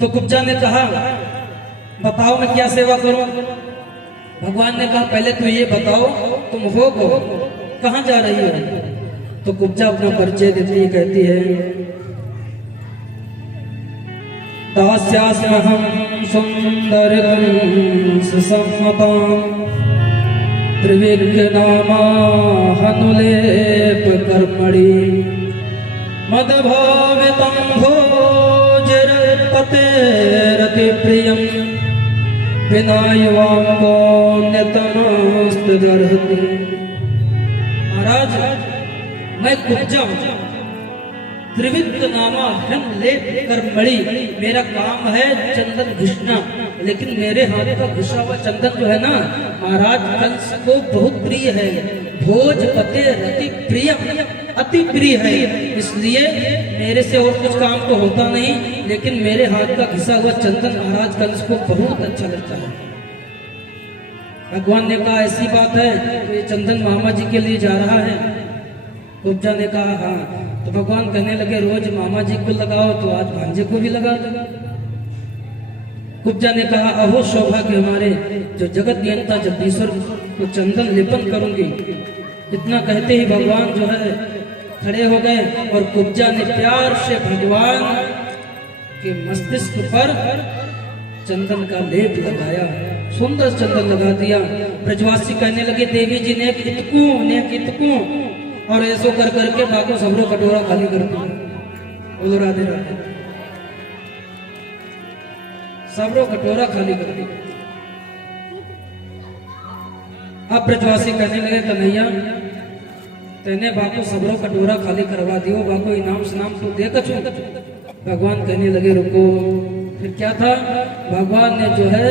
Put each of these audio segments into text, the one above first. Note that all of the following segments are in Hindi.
तो कुब्जा ने कहा बताओ मैं क्या सेवा करूं। भगवान ने कहा पहले तो ये बताओ तुम हो कौन, कहां जा रही हो। तो कुब्जा अपना परिचय देती है, कहती है दास्यास्महं सुंदरसम्मतां त्रिविघ्ननामाहनुलेप कर्मणि मदभावितं भोजरपतेरति प्रियं विना युवां कौन्यतमस्तदर्हति। महाराज मैं कुब्जा त्रिविध नामा हन लेप कर्मणि, मेरा काम है चंदन घिसना, लेकिन मेरे हाथ का घिसा हुआ चंदन जो है ना महाराज कंस को बहुत प्रिय है। भोज पते रति प्रिय, अति प्रिय है, इसलिए मेरे से और कुछ काम तो होता नहीं, लेकिन मेरे हाथ का घिसा हुआ चंदन महाराज कंस को बहुत अच्छा लगता है। भगवान ने कहा ऐसी बात है तो ये चंदन मामा जी के लिए जा रहा है। कुब्जा ने कहा हाँ। तो भगवान कहने लगे रोज मामा जी को लगाओ तो आज भांजे को भी लगा दो। कुब्जा ने कहा अहो सौभाग्य हमारे जो जगत नियंता जगदीश्वर को चंदन लेपन करूंगी। इतना कहते ही भगवान जो है खड़े हो गए और कुब्जा ने प्यार से भगवान के मस्तिष्क पर चंदन का लेप लगाया, सुंदर चंदन लगा दिया। ब्रजवासी कहने लगे देवी जी ने कितकू और ऐसो कर करके बाको सबरो कटोरा खाली कर दिया। बोलो राधे राधे। सबरो कटोरा खाली कर दिया। अब ब्रजवासी कहने लगे कन्हैया तेने बाको सबरो कटोरा खाली करवा दियो, बाको इनाम सनाम तो दे कछु। भगवान कहने लगे रुको। फिर क्या था, भगवान ने जो है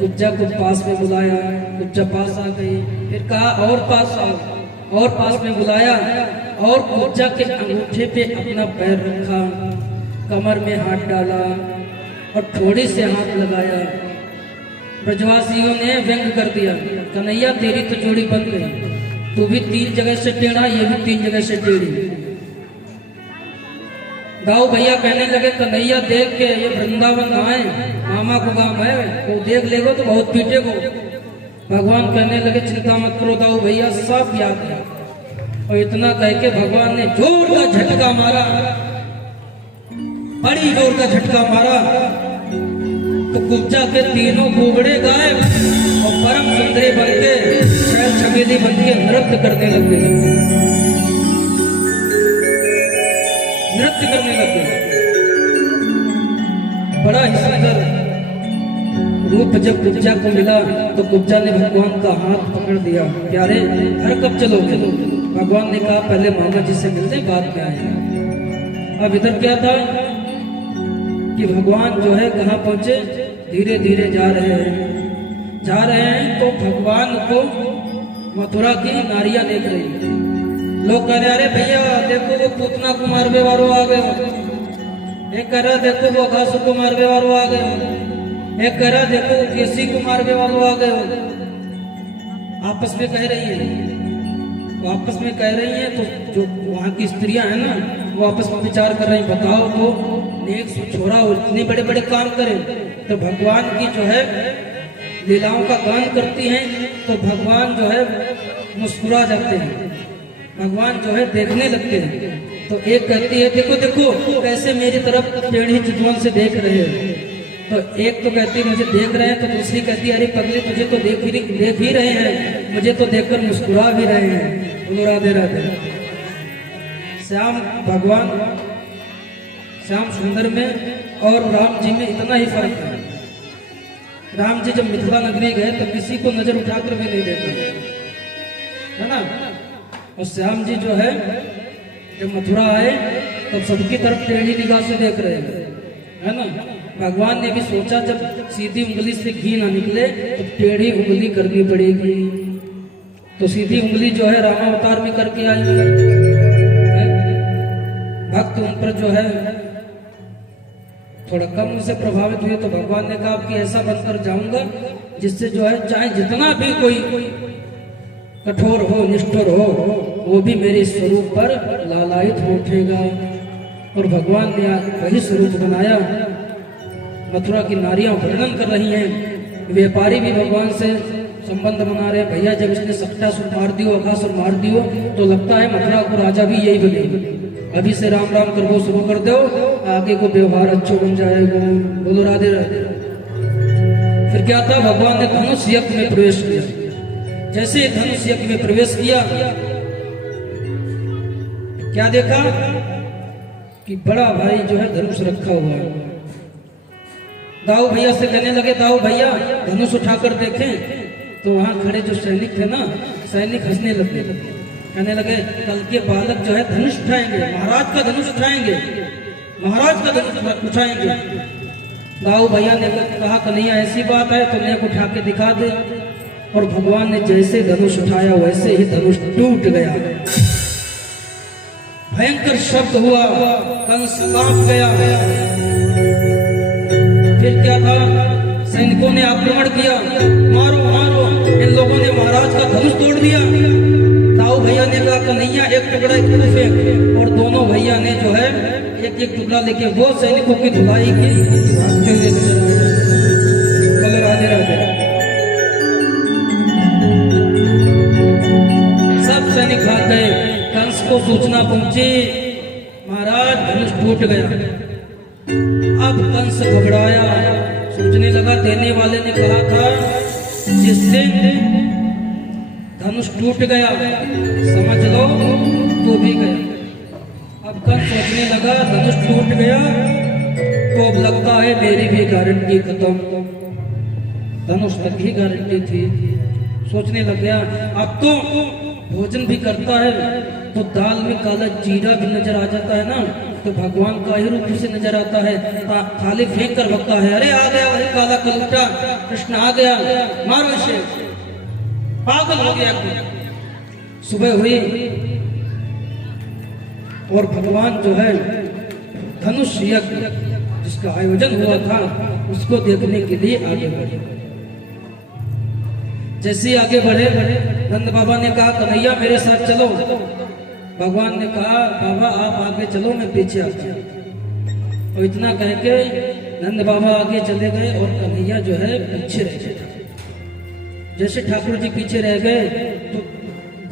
कुब्जा को पास में बुलाया, कुब्जा पास आ गई। फिर कहा और पास आओ, और पास में बुलाया और कुब्जा के अंगूठे पे अपना पैर रखा, कमर में हाथ डाला और थोड़ी से हाथ लगाया। ब्रजवासियों ने व्यंग कर दिया कन्हैया तेरी तो जोड़ी बन गई, तू भी 3 जगह से टेढ़ा, ये भी 3 जगह से टेढ़ी। गाँव भैया कहने लगे कन्हैया देख के ये वृंदावन आए, मामा को गाँव है, वो देख लेगो तो बहुत पीटेगो। भगवान कहने लगे चिंता मत करो दाऊ भैया सब याद है। और इतना कह के भगवान ने जोर का झटका मारा, बड़ी जोर का झटका मारा तो कुब्जा के तीनों कुबड़े गायब और परम सुंदरी बनके शैल छबीली बनके नृत्य करने लग गए, नृत्य करने लग गए। बड़ा ही सुंदर रूप जब कुब्जा को मिला तो कुब्जा ने भगवान का हाथ पकड़ दिया, प्यारे घर कब चलोगे। भगवान ने कहा पहले मामा जी से मिलने बाद में आए। अब इधर क्या था कि भगवान जो है कहाँ पहुंचे, धीरे धीरे जा रहे हैं तो भगवान को मथुरा की नारियां देख रही। लोग कह रहे अरे भैया देखो वो पूतना को मारवे वालों आ गए, एक कह रहा देखो वो घासू को मारवे वालों आ गए, एक कह रहा देखो केसी को मारवे वालों आ गए। आपस में कह रही है, वो आपस में कह रही हैं तो जो वहाँ की स्त्रियां हैं ना वो आपस में विचार कर रही हैं बताओ तो नेक छोरा और इतने बड़े बड़े काम करें। तो भगवान की जो है लीलाओं का गान करती हैं तो भगवान जो है मुस्कुरा जाते हैं, भगवान जो है देखने लगते हैं। तो एक कहती है देखो देखो कैसे मेरी तरफ टेढ़ी चितवन से देख रहे हैं। तो एक तो कहती है मुझे देख रहे हैं, तो दूसरी कहती है अरे पगले तुझे तो देख ही रहे हैं, मुझे तो देखकर मुस्कुरा भी रहे हैं। बोलो राधे राधे। श्याम भगवान श्याम सुंदर में और राम जी में इतना ही फर्क है। राम जी जब मिथिला नगरी गए तो किसी को नजर उठाकर भी नहीं देखा, है ना। और श्याम जी जो है जब मथुरा आए तब सबकी तरफ टेढ़ी निगाह से देख रहे हैं, है ना। भगवान ने भी सोचा जब सीधी उंगली से घी ना निकले तो टेढ़ी उंगली करनी पड़ेगी, तो सीधी उंगली जो है रामावतार में करके आई। भक्त उन पर जो है थोड़ा कम उनसे प्रभावित हुए तो भगवान ने कहा कि ऐसा बनकर जाऊंगा जिससे जो है चाहे जितना भी कोई कठोर हो निष्ठुर हो वो भी मेरे स्वरूप पर लालायित हो उठेगा। और भगवान ने वही स्वरूप बनाया मथुरा की नारियां वर्णन कर रही हैं। व्यापारी भी भगवान से संबंध बना रहे हैं। भैया जब इसने सप्तासुर मार दियो, अघासुर मार दियो, तो लगता है मथुरा को राजा भी यही बने। अभी से राम राम करबो शुरू कर दो, आगे को व्यवहार अच्छा बन जाएगा। बोलो राधे राधे। फिर क्या था, भगवान ने धनुष यज्ञ में प्रवेश किया। जैसे धनुष यज्ञ में प्रवेश किया, क्या देखा कि बड़ा भाई जो है धनुष रखा हुआ है। दाऊ भैया से कहने लगे, दाऊ भैया धनुष उठाकर देखें। तो वहां खड़े जो सैनिक थे ना, सैनिक हंसने लगे, कहने लगे कल के बालक जो है धनुष उठाएंगे, महाराज का धनुष उठाएंगे, महाराज का धनुष उठाएंगे। दाऊ भैया ने कहा कन्हैया ऐसी बात है तो नेक उठा के दिखा दे। और भगवान ने जैसे धनुष उठाया वैसे ही धनुष टूट गया। भयंकर शब्द हुआ, कंस कांप गया। फिर क्या था, सैनिकों ने आक्रमण किया, मारो मारो। इन लोगों ने महाराज का धनुष तोड़ दिया। ताऊ भैया ने कहा कन्हैया एक टुकड़ा एक फेंक। और दोनों भैया ने जो है एक एक टुकड़ा लेके वो सैनिकों की धुलाई की। राधे राधे। सब सैनिक भाग गए। कंस को सूचना पहुंची, महाराज धनुष टूट गया। अब कंस घबराया, सोचने लगा देने वाले ने कहा था जिस दिन धनुष टूट गया समझ लो तो भी गया। अब कंस सोचने लगा धनुष टूट गया तो अब लगता है मेरी भी गारंटी खत्म। धनुष तक ही गारंटी थी। सोचने लग गया अब तो भोजन भी करता है तो दाल में काला जीरा भी नजर आ जाता है ना, तो भगवान का ही रूप से नजर आता है। थाली फेंक कर बकता है, अरे आ गया वही काला कलूटा, कृष्ण आ गया, मारो इसे। पागल हो गया। सुबह हुई और भगवान जो है धनुष यज्ञ जिसका आयोजन हुआ था उसको देखने के लिए आगे बढ़े। जैसे ही आगे बढ़े, नंद बाबा ने कहा कन्हैया मेरे साथ चलो। भगवान ने कहा बाबा आप आगे चलो मैं पीछे आता हूं। और इतना कह के नंद बाबा आगे चले गए और कन्हैया जो है पीछे रह गए। जैसे ठाकुर जी पीछे रह गए तो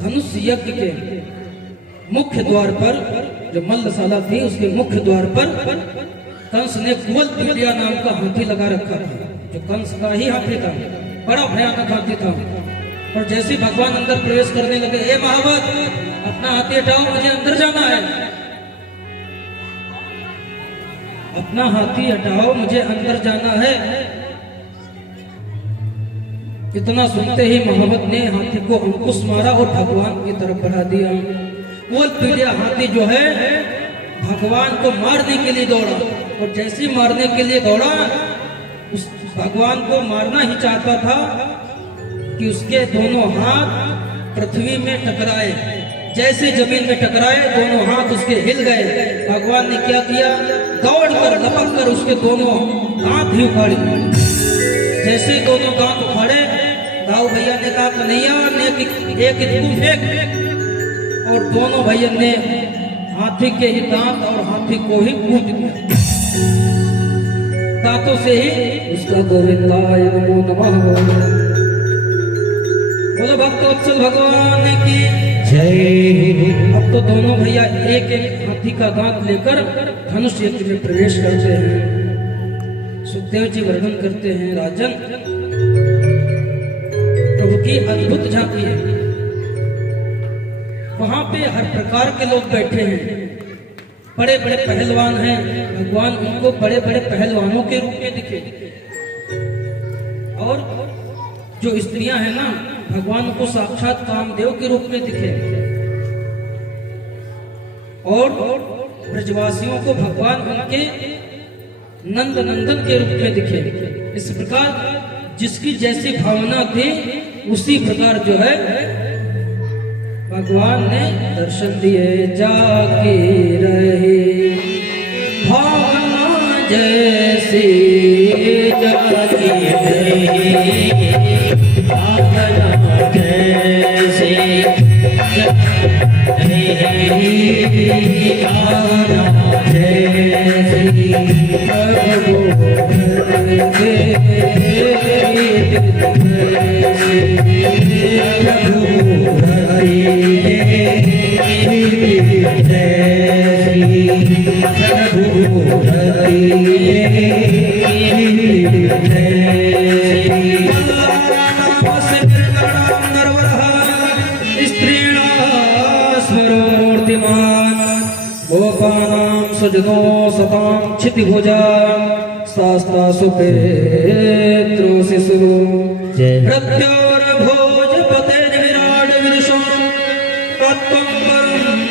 धनुष यज्ञ के मुख्य द्वार पर, जो मल्लशाला थी उसके मुख्य द्वार पर कंस ने कुवल पीलिया नाम का हाथी लगा रखा था, जो कंस का ही हाथी था। बड़ा भयानक हाथी था। और जैसे भगवान अंदर प्रवेश करने लगे, ए महावत अपना हाथी हटाओ मुझे अंदर जाना है, अपना हाथी हटाओ मुझे अंदर जाना है। इतना सुनते ही महावत ने हाथी को अंकुश मारा और भगवान की तरफ बढ़ा दिया। कुवल पीलिया हाथी जो है भगवान को मारने के लिए दौड़ा। और जैसे मारने के लिए दौड़ा, उस भगवान को मारना ही चाहता था कि उसके दोनों हाथ पृथ्वी में टकराए। जैसे जमीन में टकराए दोनों हाथ उसके हिल गए। भगवान ने क्या किया, दौड़कर लपक कर उसके दोनों दांत ही उखाड़े। जैसे दोनों दांत उखाड़े, दाऊ भैया ने कहा कन्हैया ने एक इतकू फेंक। और दोनों भैया ने हाथी के ही दांत और हाथी को ही कूद दिया। दांतों से ही उसका गोविंदाय नमो नमः। बोलो भक्तवत्सल भगवान की जय। अब तो दोनों भैया एक एक हाथी का दांत लेकर धनुष यज्ञ में प्रवेश करते हैं। सुखदेव जी वर्णन करते हैं, राजन प्रभु की अद्भुत झांकी है। वहां पे हर प्रकार के लोग बैठे हैं। बड़े बड़े पहलवान हैं, भगवान उनको बड़े बड़े पहलवानों के रूप में दिखे। और जो स्त्रियां हैं ना, भगवान को साक्षात कामदेव के रूप में दिखे। और ब्रजवासियों को भगवान उनके नंद नंदन के रूप में दिखे। इस प्रकार जिसकी जैसी भावना थी उसी प्रकार जो है भगवान ने दर्शन दिए। जाके रहे भावना जैसी, जाके रहे भावना जैसी, भावना जैसी। सुजनो सतां क्षितिभुजा शास्ता सुपेत्रो शिशु प्रत्योर्भोजपते विराट विदुषं तत्त्वं परं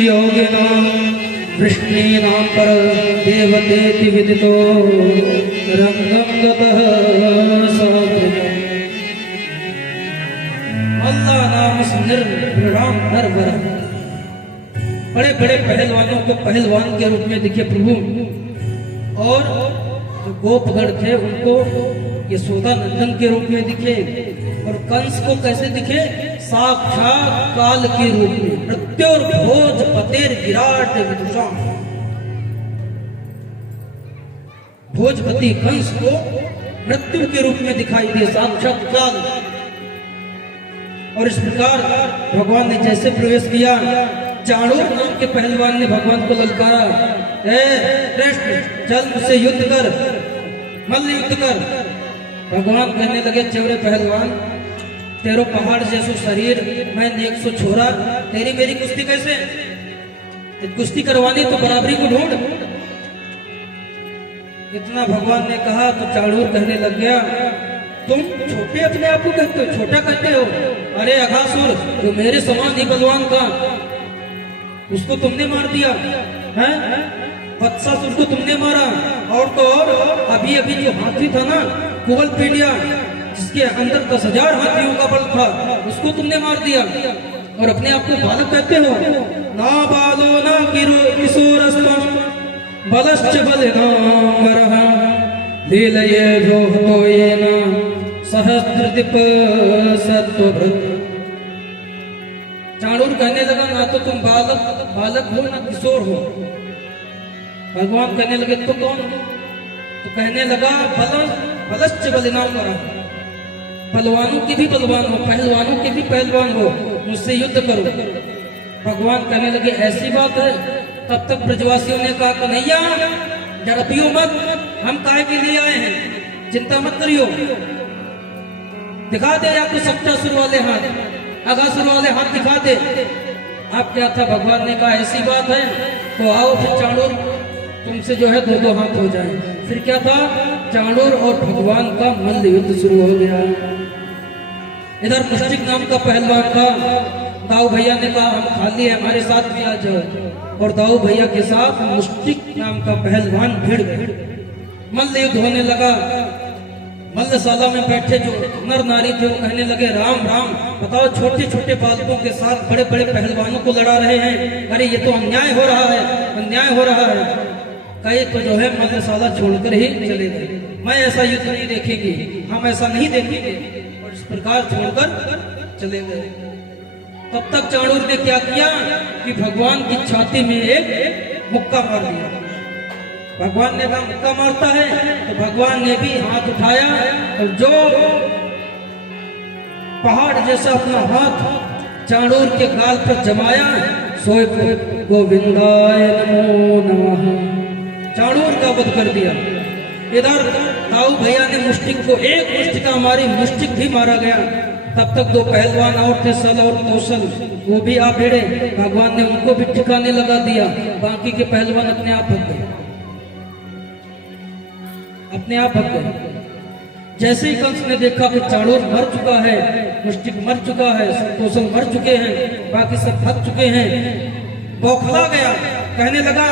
योगिनां वृष्णीनां पर देवतेति विदितो रंगं गतः साधुजम्। अल्लाह नाम निर्विराम नरवर बड़े बड़े पहलवानों को पहलवान के रूप में दिखे प्रभु, और जो गोपगण थे उनको यशोदा नंदन के रूप में दिखे, और कंस को कैसे दिखे? साक्षात काल के रूप में। प्रत्योर भोज पतेर विराट विदुषाम, भोजपति कंस को मृत्यु के रूप में दिखाई दे, साक्षात काल। और इस प्रकार भगवान ने जैसे प्रवेश किया, चाणूर नाम के पहलवान ने भगवान को ललकारा, कृष्ण चल मुझसे युद्ध कर, मल्ल युद्ध कर। भगवान कहने लगे, चवरे पहलवान, तेरो पहाड़ जैसो शरीर, मैं 100 छोरा, तेरी मेरी कुश्ती कैसे? कुश्ती करवानी तो बराबरी को ढूंढ। इतना भगवान ने कहा तो चाणूर कहने लग गया, तुम छोटे अपने आप को कहते हो, छोटा कहते हो? अरे अघासुर, जो मेरे समान ही बलवान था उसको तुमने मार दिया है, वत्सासुर को तुमने मारा, और तो और अभी अभी जो हाथी था ना कुवल पीडिया, जिसके अंदर 10,000 हाथियों का बल था, उसको तुमने मार दिया, और अपने आप को बालक कहते हो? ना बालो ना किशोरस्तम बलश्च बलिनामरः लीलये जो ये ना सहस्रदीप सत्वभृत। चाणूर कहने लगा, ना तो तुम बालक हो ना किशोर हो। भगवान कहने लगे, तो कौन? तो कहने लगा, बलश्च बलिनामरः, बलवानों के भी बलवान हो, पहलवानों के भी पहलवान हो, मुझसे युद्ध करो। भगवान कहने लगे, ऐसी बात है? तब तक ब्रजवासियों ने कहा, कन्हैया जरा पियो मत, हम काहे के लिए आए हैं, चिंता मत करियो, दिखा दे आपको सप्तासुर वाले हाथ, अघासुर वाले हाथ दिखा दे। आप क्या था? भगवान ने कहा, ऐसी बात है तो आओ फिर चाणूर तुमसे जो है 2-2 हाथ हो जाए। फिर क्या था? चाणूर और भगवान का मल्ल युद्ध शुरू हो गया। इधर मुश्तिक नाम का पहलवान था, दाऊ भैया ने कहा, हम खाली है, हमारे साथ भी आ जाओ, और दाऊ भैया के साथ मुश्तिक नाम का पहलवान भिड़ गए। मल्ल युद्ध होने लगा। मल्लशाला में बैठे जो नर नारी थे वो कहने लगे, राम राम, बताओ छोटे छोटे बालकों के साथ बड़े बड़े पहलवानों को लड़ा रहे हैं, अरे ये तो अन्याय हो रहा है, अन्याय हो रहा है। कई तो जो है मल्लशाला छोड़कर ही चले गए, मैं ऐसा युद्ध नहीं देखेंगे, हम ऐसा नहीं देखेंगे, और इस प्रकार छोड़कर चले गए। तब तक चाणूर ने क्या किया कि भगवान की छाती में एक मुक्का मार दिया। भगवान ने कहा मुक्का मारता है, तो भगवान ने भी हाथ उठाया और जो पहाड़ जैसा अपना हाथ चाणूर के गाल पर जमाया, सोए गोविंदाय नमो नमः, चाणूर का वध कर दिया। इधर दाऊ भैया ने मुश्तिक को एक मुश्तिका मारी, मुश्तिक भी मारा गया। तब तक 2 पहलवान और थे, सल और कौशल, वो भी आ भिड़े। भगवान ने उनको भी ठिकाने लगा दिया। बाकी के पहलवान अपने आप भग गए, अपने आप भग गए। जैसे ही कंस ने देखा कि चाणूर मर चुका है, मुश्तिक मर चुका है, कौशल मर चुके हैं, बाकी सब भग चुके हैं, बौखला गया। कहने लगा,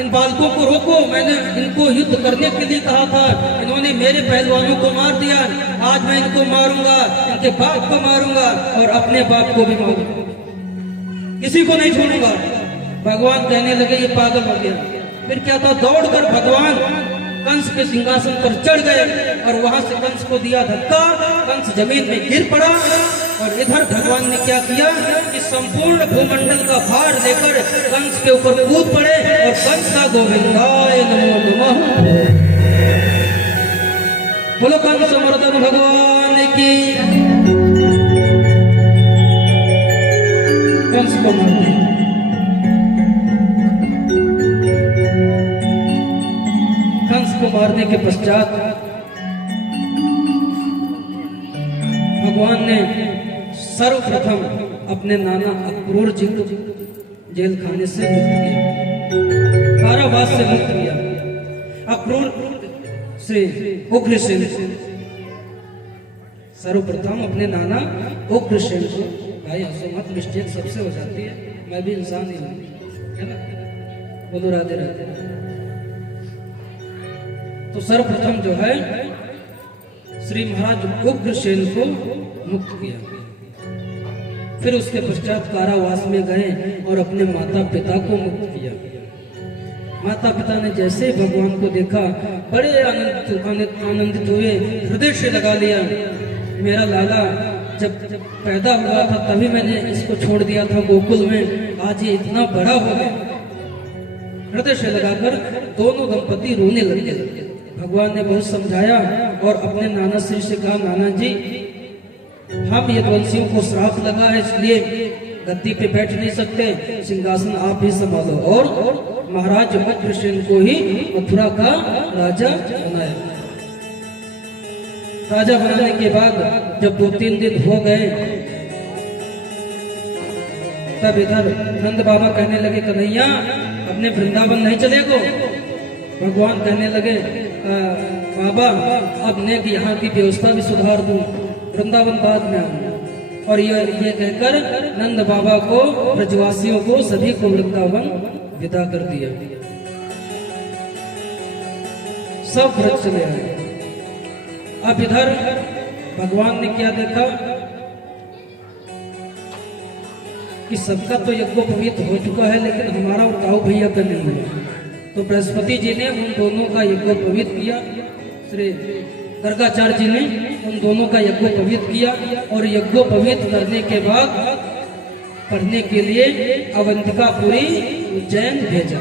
इन बालकों को रोको, मैंने इनको युद्ध करने के लिए कहा था, इन्होंने मेरे पहलवानों को मार दिया, आज मैं इनको मारूंगा, इनके बाप को मारूंगा और अपने बाप को भी मारूंगा, किसी को नहीं छोड़ूंगा। भगवान कहने लगे ये पागल हो गया। फिर क्या था, दौड़कर भगवान कंस के सिंहासन पर चढ़ गए और वहां से कंस को दिया धक्का, कंस जमीन में गिर पड़ा। और इधर भगवान ने क्या किया कि संपूर्ण भूमंडल का भार लेकर कंस के ऊपर कूद पड़े और कंस का गोविंदाय नमो नमः बोलो कंस मर्दन भगवान की। कंस को मार दिया। कंस को मारने के पश्चात भगवान ने सर्वप्रथम अपने नाना अक्रूर जी को जेल खाने से मुक्त किया, कारावास से मुक्त किया। अक्रूर से उग्रसेन सर्वप्रथम अपने नाना उग्रसेन को, भाई हंसो मत, मिस्टेक सबसे हो जाती है, मैं भी इंसान ही हूं, है ना, बोलो राधे राधे। तो सर्वप्रथम जो है श्री महाराज उग्रसेन को मुक्त किया। फिर उसके पश्चात कारावास में गए और अपने माता पिता को मुक्त किया। माता पिता ने जैसे ही भगवान को देखा बड़े आनंदित हुए, हृदय से लगा लिया, मेरा लाला जब पैदा हुआ था तभी मैंने इसको छोड़ दिया था गोकुल में, आज ये इतना बड़ा हो गया। हृदय से लगाकर दोनों दंपति रोने लगे। भगवान ने बहुत समझाया और अपने नाना श्री से कहा, नाना जी हम यदुवंशियों को श्राप लगा है, इसलिए गद्दी पे बैठ नहीं सकते, सिंहासन आप ही संभालो। और महाराज उग्रसेन को ही मथुरा का राजा बनाया। राजा बनाने के बाद जब 2-3 दिन हो गए तब इधर नंद बाबा कहने लगे, कन्हैया अपने वृंदावन नहीं चलेगो। भगवान कहने लगे, बाबा अब ने यहाँ की व्यवस्था भी सुधार दूं, वृंदावन बाद में आऊंगा। और ये कहकर नंद बाबा को, ब्रजवासियों को, सभी को वृंदावन विदा कर दिया। सब व्रत चले आए। अब इधर भगवान ने क्या देखा कि सबका तो यज्ञोपवीत हो चुका है, लेकिन हमारा और ताऊ भैया का नहीं हुआ। तो बृहस्पति जी ने उन दोनों का यज्ञोपवीत किया, श्री गर्गाचार्य जी ने उन दोनों का यज्ञोपवीत किया। और यज्ञोपवीत करने के बाद पढ़ने के लिए अवंतिकापुरी उज्जैन भेजा,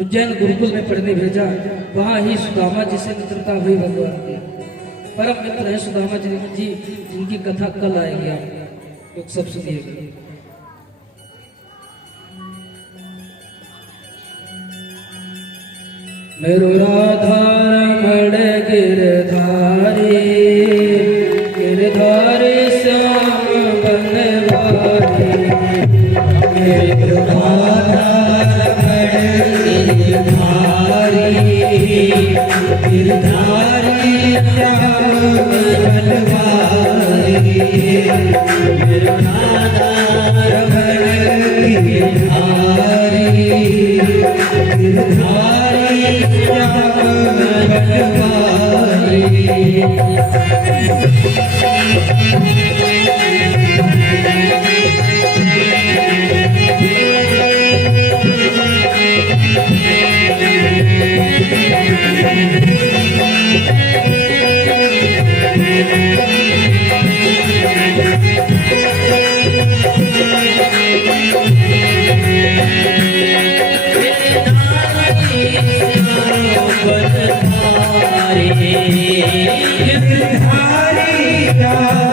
उज्जैन गुरुकुल में पढ़ने भेजा। वहां ही सुदामा जी से मित्रता हुई भगवान की। परम मित्र है सुदामा जी, जिनकी कथा कल आएगी, आप लोग सब सुनिएगा। मेरो राधा रमण गिरधारी, गिरधारी श्याम बनवारी। मेरो राधा रमण गिरधारी, गिरधारी श्याम बनवारी। मेरो राधा रमण गिरधारी, गिरधारी श्याम बनवारी। गिरधारी